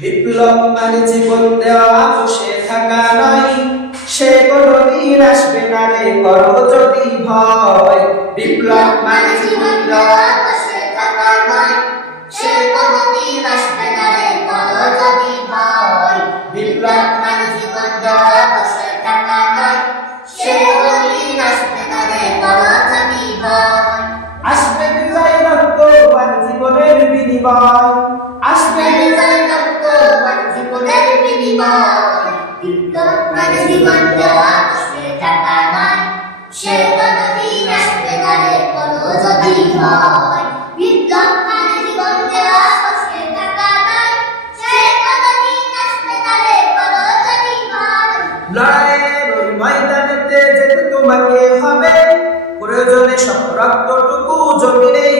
বিপ্লব মানে জীবন দেওয়া বসে থাকা নয়, সে কোনদিন আসবে না রে করো যদি ভয়। বিপ্লব মানে জীবন দেওয়া বসে থাকা নয়, সে কোনদিন আসবে না রে করো যদি ভয়। বিপ্লব মানে জীবন দেওয়া বসে থাকা নয়, সে কোনদিন আসবে না রে করো যদি ভয়। আসবে বিজয় রক্ত আর জীবনের বিনিময়, আসবে বিজয় রক্ত আর জীবনের বিনিময়। বিপ্লব মানে জীবন দেওয়া বসে থাকা নয়, সে কোনদিন আসবে না রে করো যদি ভয়। বিপ্লব মানে জীবন দেওয়া বসে থাকা নয়, সে কোনদিন আসবে না রে করো যদি ভয়। লড়াইয়ের ওই ময়দানেতে যেতে তোমাকে হবে, প্রয়োজনে সব রক্তটুকু জমিনেই